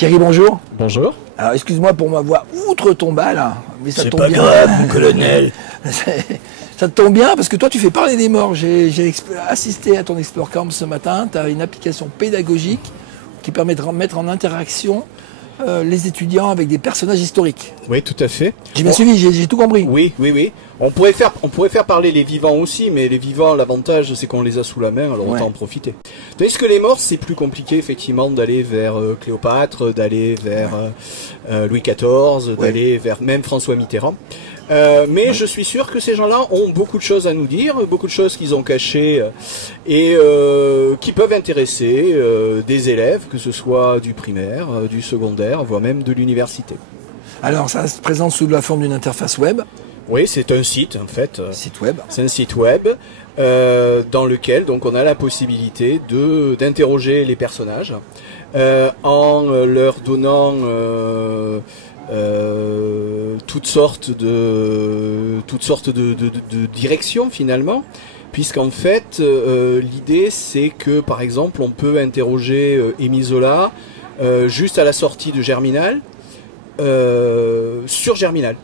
Thierry, bonjour. Bonjour. Alors, excuse-moi pour ma voix outre-tomba, là. Mais ça C'est tombe pas bien. grave, mon colonel. Ça te tombe bien parce que toi, tu fais parler des morts. J'ai assisté à ton Explore Camp ce matin. Tu as une application pédagogique qui permet de mettre en interaction les étudiants avec des personnages historiques. Oui, tout à fait. J'ai bien suivi, j'ai tout compris. Oui, oui, oui. On pourrait faire parler les vivants aussi, mais les vivants, l'avantage, c'est qu'on les a sous la main, alors autant en profiter. Tandis que les morts, c'est plus compliqué, effectivement, d'aller vers Cléopâtre, d'aller vers Louis XIV, d'aller vers même François Mitterrand. Mais je suis sûr que ces gens-là ont beaucoup de choses à nous dire, beaucoup de choses qu'ils ont cachées et qui peuvent intéresser des élèves, que ce soit du primaire, du secondaire, voire même de l'université. Alors, ça se présente sous la forme d'une interface web. Oui, c'est un site en fait. Site web. C'est un site web dans lequel donc on a la possibilité d'interroger les personnages en leur donnant toutes sortes de directions finalement, puisqu'en fait l'idée c'est que par exemple on peut interroger Émile Zola juste à la sortie de Germinal sur Germinal.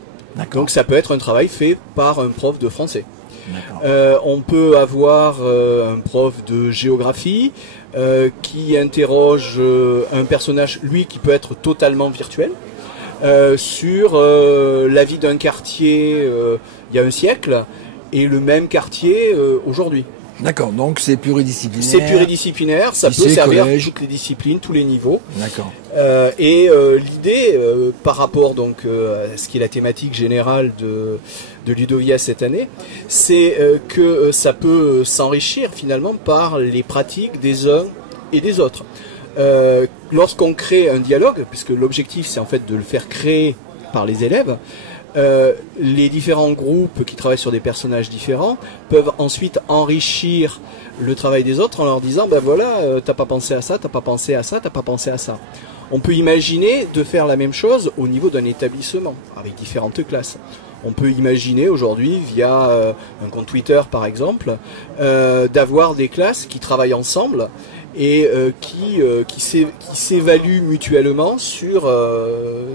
Donc ça peut être un travail fait par un prof de français. On peut avoir un prof de géographie qui interroge un personnage, lui, qui peut être totalement virtuel, sur la vie d'un quartier il y a un siècle et le même quartier aujourd'hui. D'accord, donc c'est pluridisciplinaire. C'est pluridisciplinaire, ça peut servir à toutes les disciplines, tous les niveaux. D'accord. L'idée, par rapport donc à ce qui est la thématique générale de Ludovia cette année, c'est que ça peut s'enrichir finalement par les pratiques des uns et des autres. Lorsqu'on crée un dialogue, puisque l'objectif c'est en fait de le faire créer par les élèves, les différents groupes qui travaillent sur des personnages différents peuvent ensuite enrichir le travail des autres en leur disant ben voilà, t'as pas pensé à ça, t'as pas pensé à ça, t'as pas pensé à ça. On peut imaginer de faire la même chose au niveau d'un établissement avec différentes classes. On peut imaginer aujourd'hui via un compte Twitter par exemple d'avoir des classes qui travaillent ensemble et qui s'évaluent mutuellement sur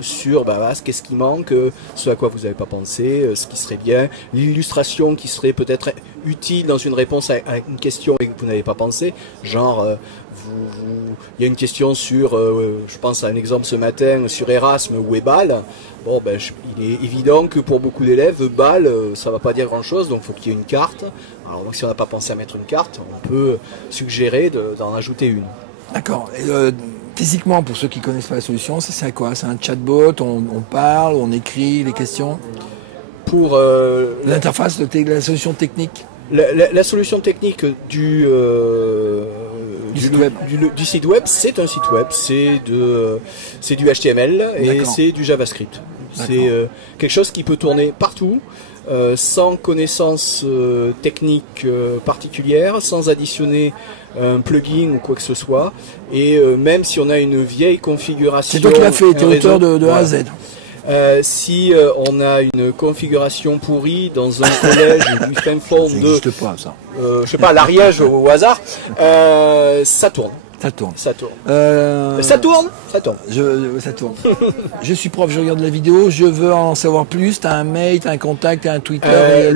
qu'est-ce qui manque, ce à quoi vous n'avez pas pensé, ce qui serait bien, l'illustration qui serait peut-être utile dans une réponse à une question et que vous n'avez pas pensé, genre il y a une question sur, je pense à un exemple ce matin, sur Erasme ou Ebal. Bon, ben, il est évident que pour beaucoup d'élèves, Bâle, ça ne va pas dire grand-chose, donc il faut qu'il y ait une carte. Alors donc, si on n'a pas pensé à mettre une carte, on peut suggérer d'en ajouter une. D'accord. Physiquement, pour ceux qui ne connaissent pas la solution, c'est à quoi? C'est un chatbot, on parle, on écrit les questions? Pour l'interface, la solution technique? La solution technique du site web, c'est un site web, c'est du HTML et c'est du JavaScript. C'est quelque chose qui peut tourner partout, sans connaissance technique particulière, sans additionner un plugin ou quoi que ce soit. Et même si on a une vieille configuration... C'est toi qui l'as fait, tu es auteur de A à Z. Si on a une configuration pourrie dans un collège du fin fond de, je sais pas, l'Ariège au hasard, ça tourne. Ça tourne. Ça tourne. Ça tourne. Ça tourne. Ça tourne. Je suis prof, je regarde la vidéo, je veux en savoir plus. T'as un mail, t'as un contact, t'as un Twitter,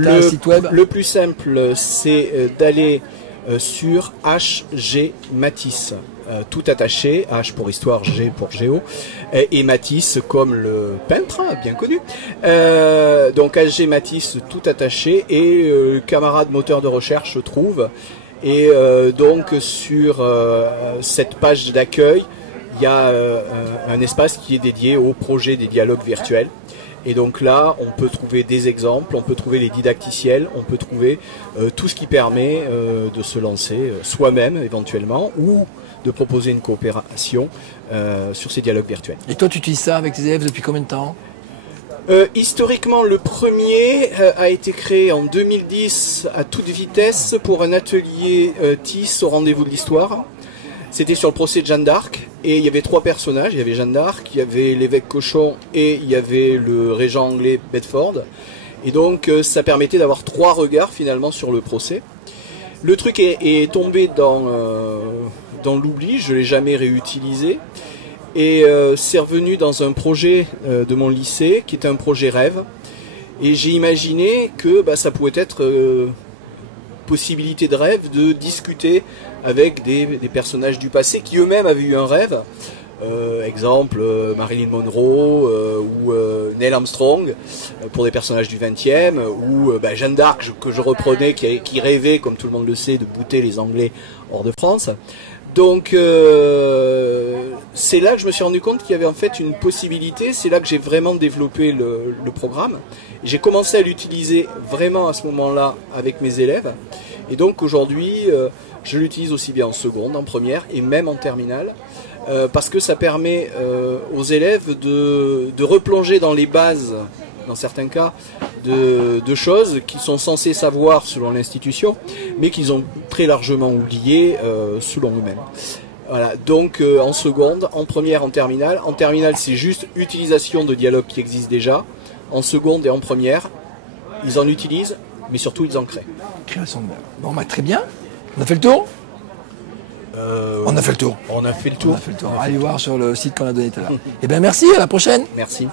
t'as un site web. Le plus simple, c'est d'aller sur HG Matisse. Tout attaché, H pour histoire, G pour géo, et Matisse comme le peintre, bien connu. Donc HG Matisse tout attaché, et le camarade moteur de recherche se trouve. Et donc sur cette page d'accueil, il y a un espace qui est dédié au projet des dialogues virtuels. Et donc là, on peut trouver des exemples, on peut trouver les didacticiels, on peut trouver tout ce qui permet de se lancer soi-même éventuellement, ou de proposer une coopération sur ces dialogues virtuels. Et toi, tu utilises ça avec tes élèves depuis combien de temps? Historiquement, le premier a été créé en 2010 à toute vitesse pour un atelier TIS au rendez-vous de l'histoire. C'était sur le procès de Jeanne d'Arc et il y avait 3 personnages. Il y avait Jeanne d'Arc, il y avait l'évêque Cochon et il y avait le régent anglais Bedford. Et donc ça permettait d'avoir 3 regards finalement sur le procès. Le truc est tombé dans l'oubli, je ne l'ai jamais réutilisé. Et c'est revenu dans un projet de mon lycée, qui était un projet rêve. Et j'ai imaginé que ça pouvait être possibilité de rêve de discuter avec des personnages du passé qui eux-mêmes avaient eu un rêve. Exemple Marilyn Monroe ou Neil Armstrong pour des personnages du 20e, ou Jeanne d'Arc que je reprenais, qui rêvait, comme tout le monde le sait, de bouter les Anglais hors de France. Donc c'est là que je me suis rendu compte qu'il y avait en fait une possibilité. C'est là que j'ai vraiment développé le programme. J'ai commencé à l'utiliser vraiment à ce moment-là avec mes élèves. Et donc aujourd'hui, je l'utilise aussi bien en seconde, en première et même en terminale. Parce que ça permet aux élèves de replonger dans les bases, dans certains cas, de choses qu'ils sont censés savoir selon l'institution, mais qu'ils ont très largement oubliées selon eux-mêmes. Voilà, donc en seconde, en première, en terminale. En terminale, c'est juste utilisation de dialogues qui existent déjà. En seconde et en première, ils en utilisent, mais surtout ils en créent. Création de dialogue. Bon, très bien. On a fait le tour ? On a fait le tour. On a fait le tour. Allez voir sur le site qu'on a donné tout à l'heure. Eh bien, merci, à la prochaine. Merci.